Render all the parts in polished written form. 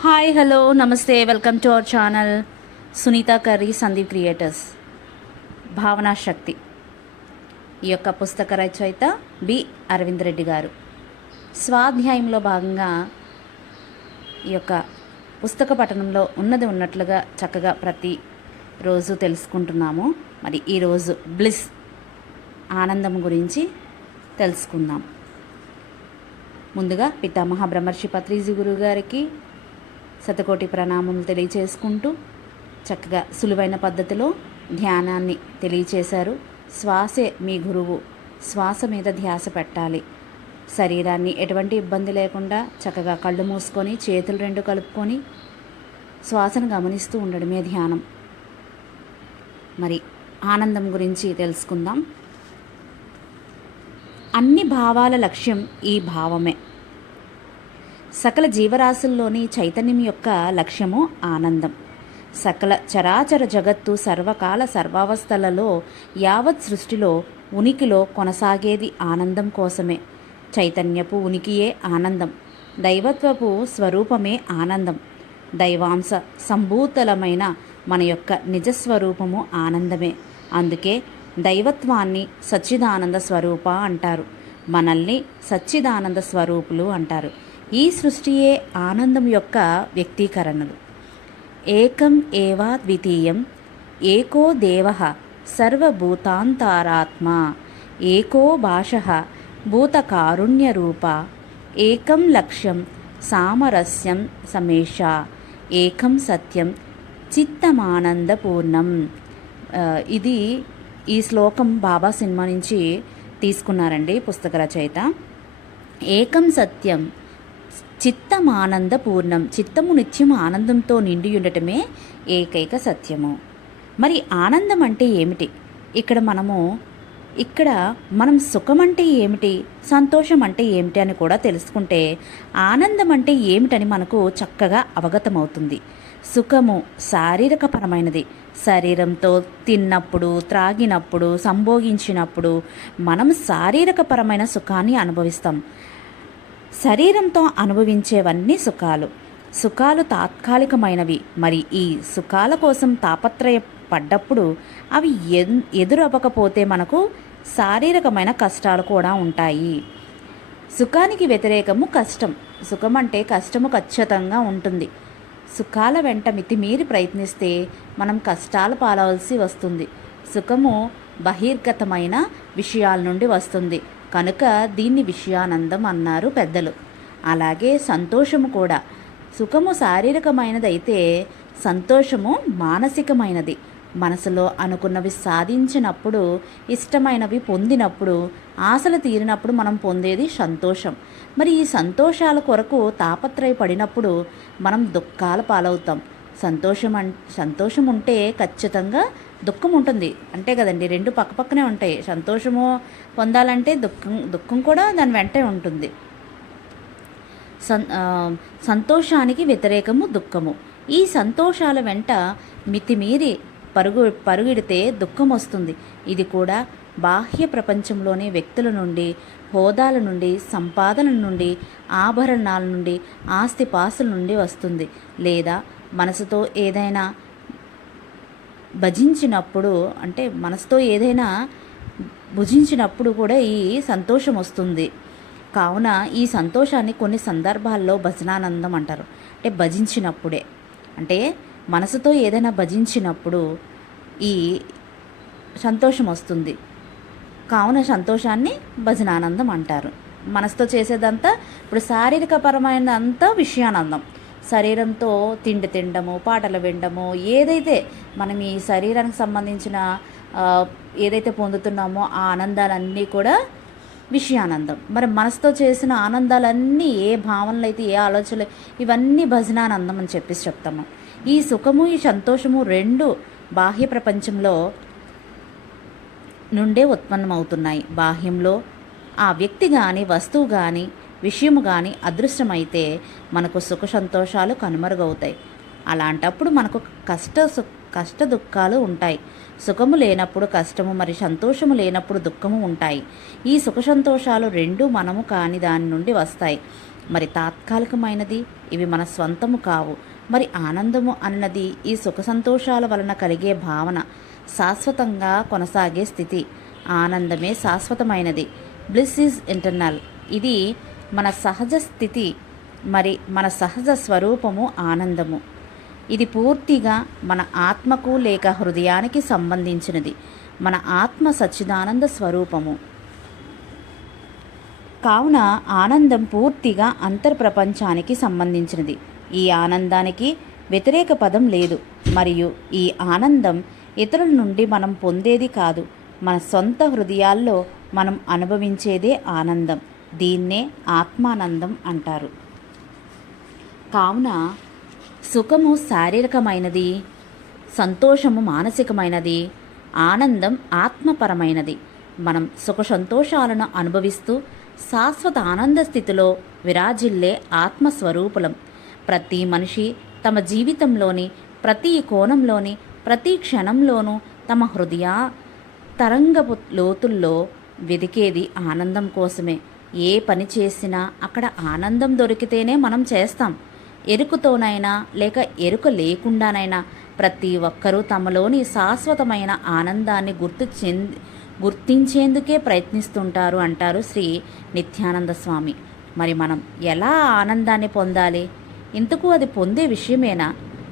Hi hello నమస్తే welcome to our channel Sunitha curry Sandeep creators. భావనా శక్తి ఈ యొక్క పుస్తక రచయిత బి అరవింద్ రెడ్డి గారు. స్వాధ్యాయంలో భాగంగా ఈ యొక్క పుస్తక పఠనంలో ఉన్నది ఉన్నట్లుగా చక్కగా ప్రతి రోజు తెలుసుకుంటున్నాము. మరి ఈరోజు బ్లిస్ ఆనందం గురించి తెలుసుకుందాం. ముందుగా పితామహ బ్రహ్మర్షి పత్రిజీ గురువు గారికి శతకోటి ప్రణామములు తెలియచేసుకుంటూ చక్కగా సులువైన పద్ధతిలో ధ్యానాన్ని తెలియచేశారు. శ్వాసే మీ గురువు, శ్వాస మీద ధ్యాస పెట్టాలి. శరీరాన్ని ఎటువంటి ఇబ్బంది లేకుండా చక్కగా కళ్ళు మూసుకొని చేతులు రెండు కలుపుకొని శ్వాసను గమనిస్తూ ఉండడమే ధ్యానం. మరి ఆనందం గురించి తెలుసుకుందాం. అన్ని భావాల లక్ష్యం ఈ భావమే. సకల జీవరాశుల్లోని చైతన్యం యొక్క లక్ష్యము ఆనందం. సకల చరాచర జగత్తు సర్వకాల సర్వావస్థలలో యావత్ సృష్టిలో ఉనికిలో కొనసాగేది ఆనందం కోసమే. చైతన్యపు ఉనికియే ఆనందం. దైవత్వపు స్వరూపమే ఆనందం. దైవాంశ సంభూతలమైన మన యొక్క నిజస్వరూపము ఆనందమే. అందుకే దైవత్వాన్ని సచ్చిదానంద స్వరూప అంటారు. మనల్ని సచ్చిదానంద స్వరూపులు అంటారు. ఈ సృష్టియే ఆనందం యొక్క వ్యక్తీకరణలు. ఏకం ఏవా ద్వితీయం ఏకో దేవః సర్వభూతాంతరాత్మ ఏకో భాషః భూతకారుణ్యరూప ఏకం లక్ష్యం సామరస్యం సమేష ఏకం సత్యం చిత్తమానందపూర్ణం. ఇది ఈ శ్లోకం బాబా సినిమా నుంచి తీసుకున్నారండి పుస్తక రచయిత. ఏకం సత్యం చిత్తమానందపూర్ణం. చిత్తము నిత్యము ఆనందంతో నిండి ఉండటమే ఏకైక సత్యము. మరి ఆనందం అంటే ఏమిటి? ఇక్కడ మనం సుఖం అంటే ఏమిటి, సంతోషం అంటే ఏమిటి అని కూడా తెలుసుకుంటే ఆనందం అంటే ఏమిటని మనకు చక్కగా అవగతమవుతుంది. సుఖము శారీరకపరమైనది. శరీరంతో తిన్నప్పుడు, త్రాగినప్పుడు, సంభోగించినప్పుడు మనం శారీరకపరమైన సుఖాన్ని అనుభవిస్తాం. శరీరంతో అనుభవించేవన్నీ సుఖాలు. సుఖాలు తాత్కాలికమైనవి. మరి ఈ సుఖాల కోసం తాపత్రయపడ్డప్పుడు అవి ఎదురవ్వకపోతే మనకు శారీరకమైన కష్టాలు కూడా ఉంటాయి. సుఖానికి వ్యతిరేకము కష్టం. సుఖం అంటే కష్టము ఖచ్చితంగా ఉంటుంది. సుఖాల వెంట మితిమీరి ప్రయత్నిస్తే మనం కష్టాల పాలవలసి వస్తుంది. సుఖము బహిర్గతమైన విషయాల నుండి వస్తుంది కనుక దీన్ని విషయానందం అన్నారు పెద్దలు. అలాగే సంతోషము కూడా. సుఖము శారీరకమైనదైతే సంతోషము మానసికమైనది. మనసులో అనుకున్నవి సాధించినప్పుడు, ఇష్టమైనవి పొందినప్పుడు, ఆశలు తీరినప్పుడు మనం పొందేది సంతోషం. మరి ఈ సంతోషాల కొరకు తాపత్రయపడినప్పుడు మనం దుఃఖాల పాలవుతాం. సంతోషం ఉంటే ఖచ్చితంగా దుఃఖం ఉంటుంది. అంతే కదండి, రెండు పక్కపక్కనే ఉంటాయి. సంతోషము పొందాలంటే దుఃఖం కూడా దాని వెంటే ఉంటుంది. సంతోషానికి వ్యతిరేకము దుఃఖము. ఈ సంతోషాల వెంట మితిమీరి పరుగిడితే దుఃఖం వస్తుంది. ఇది కూడా బాహ్య ప్రపంచంలోని వ్యక్తుల నుండి, హోదాల నుండి, సంపాదన నుండి, ఆభరణాల నుండి, ఆస్తిపాస్తుల నుండి వస్తుంది. లేదా మనసుతో ఏదైనా భజించినప్పుడు, అంటే మనసుతో ఏదైనా భుజించినప్పుడు కూడా ఈ సంతోషం వస్తుంది. కావున ఈ సంతోషాన్ని కొన్ని సందర్భాల్లో భజనానందం అంటారు. అంటే భజించినప్పుడే, అంటే మనసుతో ఏదైనా భజించినప్పుడు ఈ సంతోషం వస్తుంది. కావున సంతోషాన్ని భజనానందం అంటారు. మనసుతో చేసేదంతా ఇప్పుడు శారీరకపరమైన అంతా విషయానందం. శరీరంతో తిండి తినడము, పాటలు వినడము, ఏదైతే మనం ఈ శరీరానికి సంబంధించిన ఏదైతే పొందుతున్నామో ఆ ఆనందాలన్నీ కూడా విషయానందం. మరి మనసుతో చేసిన ఆనందాలన్నీ, ఏ భావనలు అయితే, ఏ ఆలోచనలు, ఇవన్నీ భజనానందం అని చెప్తాము. ఈ సుఖము, ఈ సంతోషము రెండు బాహ్య ప్రపంచంలో నుండే ఉత్పన్నమవుతున్నాయి. బాహ్యంలో ఆ వ్యక్తి కానీ, వస్తువు కానీ, విషయము కానీ అదృష్టమైతే మనకు సుఖ సంతోషాలు కనుమరుగవుతాయి. అలాంటప్పుడు మనకు కష్ట దుఃఖాలు ఉంటాయి. సుఖము లేనప్పుడు కష్టము, మరి సంతోషము లేనప్పుడు దుఃఖము ఉంటాయి. ఈ సుఖ సంతోషాలు రెండు మనము కాని దాని నుండి వస్తాయి. మరి తాత్కాలికమైనది, ఇవి మన స్వంతము కావు. మరి ఆనందము అన్నది ఈ సుఖ సంతోషాల వలన కలిగే భావన, శాశ్వతంగా కొనసాగే స్థితి. ఆనందమే శాశ్వతమైనది. Bliss is internal. ఇది మన సహజ స్థితి, మరి మన సహజ స్వరూపము ఆనందము. ఇది పూర్తిగా మన ఆత్మకు లేక హృదయానికి సంబంధించినది. మన ఆత్మ సచ్చిదానంద స్వరూపము. కావున ఆనందం పూర్తిగా అంతర్ప్రపంచానికి సంబంధించినది. ఈ ఆనందానికి వ్యతిరేక పదం లేదు. మరియు ఈ ఆనందం ఇతరుల నుండి మనం పొందేది కాదు, మన సొంత హృదయాల్లో మనం అనుభవించేదే ఆనందం. దీన్నే ఆత్మానందం అంటారు. కావున సుఖము శారీరకమైనది, సంతోషము మానసికమైనది, ఆనందం ఆత్మపరమైనది. మనం సుఖ సంతోషాలను అనుభవిస్తూ శాశ్వత ఆనంద స్థితిలో విరాజిల్లే ఆత్మస్వరూపులం. ప్రతి మనిషి తమ జీవితంలోని ప్రతి కోణంలోని ప్రతి క్షణంలోనూ తమ హృదయ తరంగపు లోతుల్లో వెదికేది ఆనందం కోసమే. ఏ పని చేసినా అక్కడ ఆనందం దొరికితేనే మనం చేస్తాం. ఎరుకతోనైనా లేక ఎరుక లేకుండానైనా ప్రతి ఒక్కరూ తమలోని శాశ్వతమైన ఆనందాన్ని గుర్తించేందుకే ప్రయత్నిస్తుంటారు అంటారు శ్రీ నిత్యానంద స్వామి. మరి మనం ఎలా ఆనందాన్ని పొందాలి? ఇంతకు అది పొందే విషయమేనా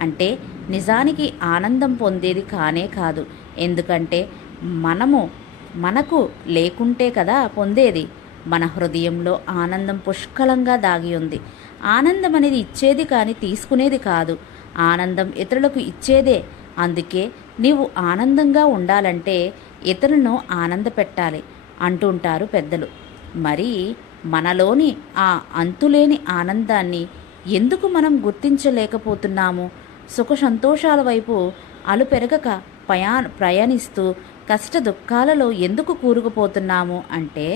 అంటే నిజానికి ఆనందం పొందేది కానే కాదు. ఎందుకంటే మనకు లేకుంటే కదా పొందేది. మన హృదయంలో ఆనందం పుష్కలంగా దాగి ఉంది. ఆనందం అనేది ఇచ్చేది కానీ తీసుకునేది కాదు. ఆనందం ఇతరులకు ఇచ్చేదే. అందుకే నీవు ఆనందంగా ఉండాలంటే ఇతరులను ఆనంద పెట్టాలి అంటుంటారు పెద్దలు. మరి మనలోని ఆ అంతులేని ఆనందాన్ని ఎందుకు మనం గుర్తించలేకపోతున్నాము? సుఖ సంతోషాల వైపు అలుపెరగక ప్రయాణిస్తూ కష్ట దుఃఖాలలో ఎందుకు కూరుకుపోతున్నాము అంటే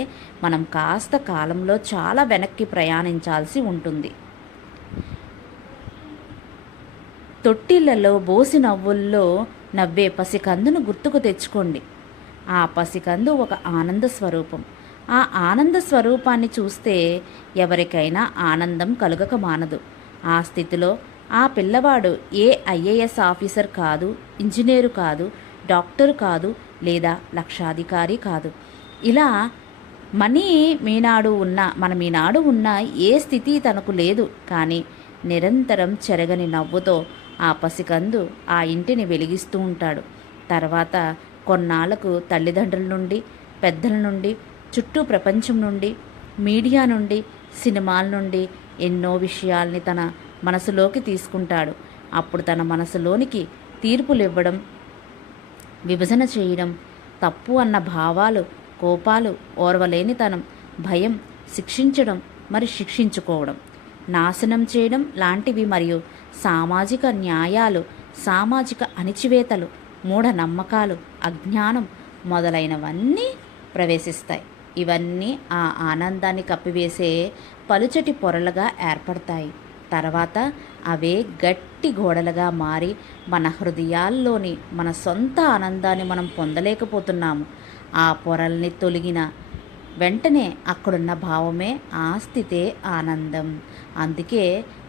మనం కాస్త కాలంలో చాలా వెనక్కి ప్రయాణించాల్సి ఉంటుంది. తొట్టిళ్లలో బోసి నవ్వుల్లో నవ్వే పసికందును గుర్తుకు తెచ్చుకోండి. ఆ పసికందు ఒక ఆనంద స్వరూపం. ఆ ఆనంద స్వరూపాన్ని చూస్తే ఎవరికైనా ఆనందం కలుగక మానదు. ఆ స్థితిలో ఆ పిల్లవాడు ఏ ఐఏఎస్ ఆఫీసర్ కాదు, ఇంజనీరు కాదు, డాక్టరు కాదు, లేదా లక్షాధికారి కాదు. ఇలా మన మీనాడు ఉన్న ఏ స్థితి తనకు లేదు. కానీ నిరంతరం చెరగని నవ్వుతో ఆ పసికందు ఆ ఇంటిని వెలిగిస్తూ ఉంటాడు. తర్వాత కొన్నాళ్లకు తల్లిదండ్రుల నుండి, పెద్దల నుండి, చుట్టూ ప్రపంచం నుండి, మీడియా నుండి, సినిమాల నుండి ఎన్నో విషయాల్ని తన మనసులోకి తీసుకుంటాడు. అప్పుడు తన మనసులోనికి తీర్పులు ఇవ్వడం, విభజన చేయడం, తప్పు అన్న భావాలు, కోపాలు, ఓర్వలేనితనం, భయం, శిక్షించడం, మరి శిక్షించుకోవడం, నాశనం చేయడం లాంటివి మరియు సామాజిక న్యాయాలు, సామాజిక అణిచివేతలు, మూఢనమ్మకాలు, అజ్ఞానం మొదలైనవన్నీ ప్రవేశిస్తాయి. ఇవన్నీ ఆ ఆనందాన్ని కప్పివేసే పలుచటి పొరలుగా ఏర్పడతాయి. తర్వాత అవే గట్టి గోడలుగా మారి మన హృదయాల్లోని మన సొంత ఆనందాన్ని మనం పొందలేకపోతున్నాము. ఆ పొరల్ని తొలగిన వెంటనే అక్కడున్న భావమే ఆ స్థితే ఆనందం. అందుకే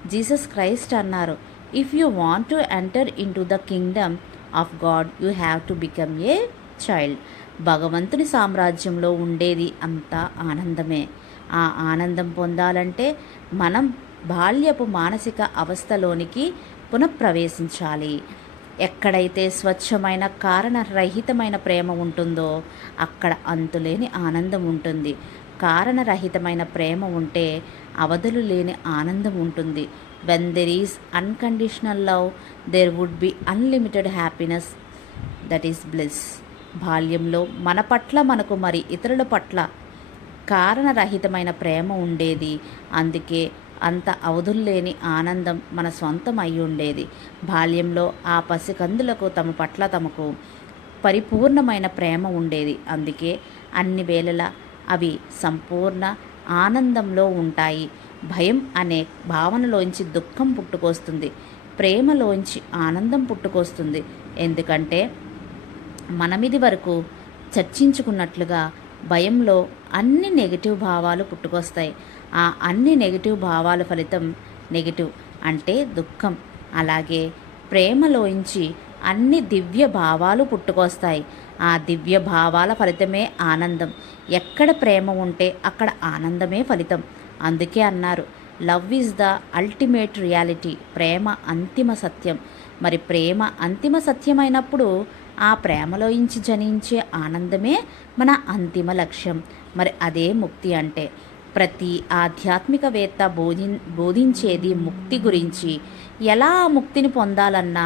జీసస్ క్రైస్ట్ అన్నారు, if you want to enter in to the Kingdom of God you have to become a child. భగవంతుని సామ్రాజ్యంలో ఉండేది అంతా ఆనందమే. ఆ ఆనందం పొందాలంటే మనం బాల్యపు మానసిక అవస్థలోనికి పునఃప్రవేశించాలి. ఎక్కడైతే స్వచ్ఛమైన కారణరహితమైన ప్రేమ ఉంటుందో అక్కడ అంతులేని ఆనందం ఉంటుంది. కారణరహితమైన ప్రేమ ఉంటే అవధులు లేని ఆనందం ఉంటుంది. When there is unconditional love there would be unlimited happiness, that is bliss. బాల్యంలో మన పట్ల మనకు మరి ఇతరుల పట్ల కారణరహితమైన ప్రేమ ఉండేది. అందుకే అంత అవధుల్లేని ఆనందం మన సొంతం అయి ఉండేది. బాల్యంలో ఆ పసికందులకు తమ పట్ల తమకు పరిపూర్ణమైన ప్రేమ ఉండేది. అందుకే అన్ని వేళలా అవి సంపూర్ణ ఆనందంలో ఉంటాయి. భయం అనే భావనలోంచి దుఃఖం పుట్టుకొస్తుంది, ప్రేమలోంచి ఆనందం పుట్టుకొస్తుంది. ఎందుకంటే మనమిది వరకు చర్చించుకున్నట్లుగా భయంలో అన్ని నెగిటివ్ భావాలు పుట్టుకొస్తాయి. ఆ అన్ని నెగిటివ్ భావాల ఫలితం నెగిటివ్ అంటే దుఃఖం. అలాగే ప్రేమలోంచి అన్ని దివ్య భావాలు పుట్టుకొస్తాయి. ఆ దివ్య భావాల ఫలితమే ఆనందం. ఎక్కడ ప్రేమ ఉంటే అక్కడ ఆనందమే ఫలితం. అందుకే అన్నారు, love is the ultimate reality. ప్రేమ అంతిమ సత్యం. మరి ప్రేమ అంతిమ సత్యమైనప్పుడు ఆ ప్రేమలోంచి జనించే ఆనందమే మన అంతిమ లక్ష్యం. మరి అదే ముక్తి అంటే. ప్రతి ఆధ్యాత్మికవేత్త బోధించేది ముక్తి గురించి. ఎలా ముక్తిని పొందాలన్న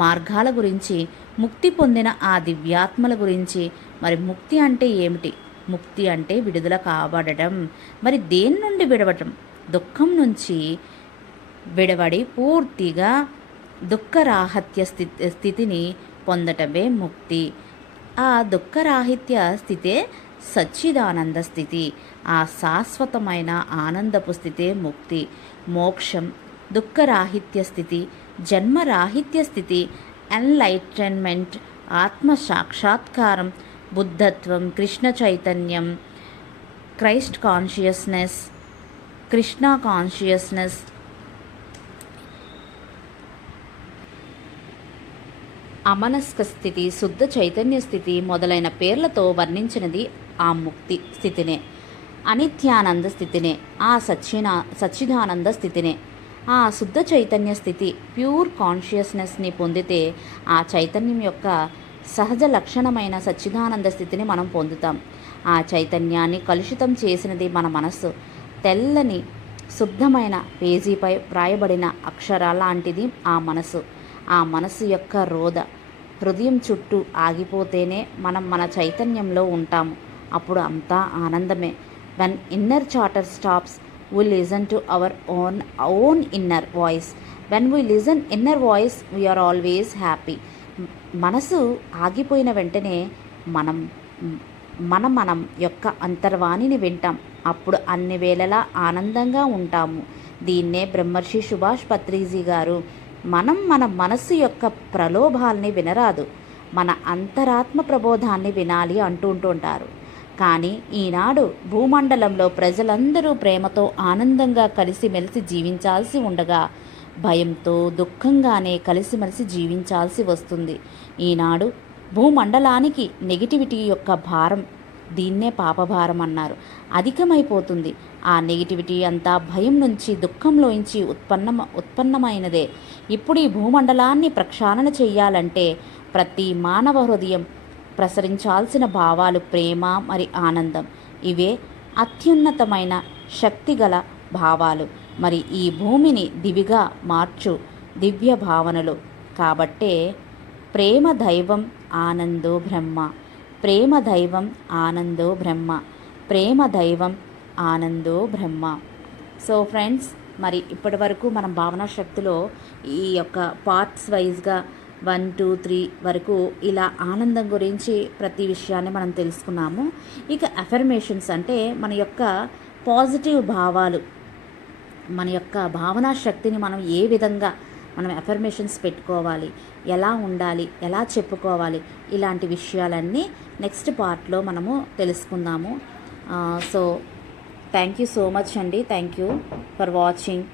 మార్గాల గురించి, ముక్తి పొందిన ఆ దివ్యాత్మల గురించి. మరి ముక్తి అంటే ఏమిటి? ముక్తి అంటే విడుదల కాబడడం. మరి దేని నుండి విడవటం? దుఃఖం నుంచి విడవడి పూర్తిగా దుఃఖరాహిత్య స్థితిని పొందటమే ముక్తి. ఆ దుఃఖరాహిత్య స్థితే సచ్చిదానంద స్థితి. ఆ శాశ్వతమైన ఆనందపు స్థితే ముక్తి. మోక్షం, దుఃఖరాహిత్య స్థితి, జన్మరాహిత్య స్థితి, ఎన్లైటన్మెంట్, ఆత్మ సాక్షాత్కారం, బుద్ధత్వం, కృష్ణ చైతన్యం, క్రైస్ట్ కాన్షియస్నెస్, కృష్ణ కాన్షియస్నెస్, అమనస్క స్థితి, శుద్ధ చైతన్య స్థితి మొదలైన పేర్లతో వర్ణించినది ఆ ముక్తి స్థితినే. అనిత్యానంద స్థితినే, ఆ సచ్చిదానంద స్థితినే. ఆ శుద్ధ చైతన్య స్థితి, ప్యూర్ కాన్షియస్నెస్ని పొందితే ఆ చైతన్యం యొక్క సహజ లక్షణమైన సచ్చిదానంద స్థితిని మనం పొందుతాం. ఆ చైతన్యాన్ని కలుషితం చేసినది మన మనస్సు. తెల్లని శుద్ధమైన పేజీపై వ్రాయబడిన అక్షరాలాంటిది ఆ మనసు. ఆ మనసు యొక్క రోద హృదయం చుట్టూ ఆగిపోతేనే మనం మన చైతన్యంలో ఉంటాము. అప్పుడు అంతా ఆనందమే. When inner charter stops, we listen to our own inner voice. When we listen inner voice, we are always happy. మనసు ఆగిపోయిన వెంటనే మనం యొక్క అంతర్వాణిని వింటాం. అప్పుడు అన్ని వేళలా ఆనందంగా ఉంటాము. దీన్నే బ్రహ్మర్షి సుభాష్ పత్రిజీ గారు మన మనస్సు యొక్క ప్రలోభాల్ని వినరాదు, మన అంతరాత్మ ప్రబోధాన్ని వినాలి అంటుంటారు. కానీ ఈనాడు భూమండలంలో ప్రజలందరూ ప్రేమతో ఆనందంగా కలిసిమెలిసి జీవించాల్సి ఉండగా భయంతో దుఃఖంగానే కలిసిమెలిసి జీవించాల్సి వస్తుంది. ఈనాడు భూమండలానికి నెగిటివిటీ యొక్క భారం, దీన్నే పాపభారం అన్నారు, అధికమైపోతుంది. ఆ నెగిటివిటీ అంతా భయం నుంచి దుఃఖంలోంచి ఉత్పన్నమైనదే. ఇప్పుడు ఈ భూమండలాన్ని ప్రక్షాళన చెయ్యాలంటే ప్రతి మానవ హృదయం ప్రసరించాల్సిన భావాలు ప్రేమ మరి ఆనందం. ఇవే అత్యున్నతమైన శక్తిగల భావాలు. మరి ఈ భూమిని దివిగా మార్చు దివ్య భావనలు. కాబట్టే ప్రేమ దైవం ఆనందో బ్రహ్మ, ప్రేమ దైవం ఆనందో బ్రహ్మ, ప్రేమ దైవం ఆనందో బ్రహ్మ. సో ఫ్రెండ్స్, మరి ఇప్పటి వరకు మనం భావనా శక్తిలో ఈ యొక్క పార్ట్స్ వైజ్గా 1, 2, 3 వరకు ఇలా ఆనందం గురించి ప్రతి విషయాన్ని మనం తెలుసుకున్నాము. ఇక అఫర్మేషన్స్ అంటే మన యొక్క పాజిటివ్ భావాలు, మన యొక్క భావనా శక్తిని మనం ఏ విధంగా మనం అఫర్మేషన్స్ పెట్టుకోవాలి, ఎలా ఉండాలి, ఎలా చెప్పుకోవాలి, ఇలాంటి విషయాలన్నీ నెక్స్ట్ పార్ట్లో మనము తెలుసుకుందాము. So thank you so much అండి. Thank you for watching.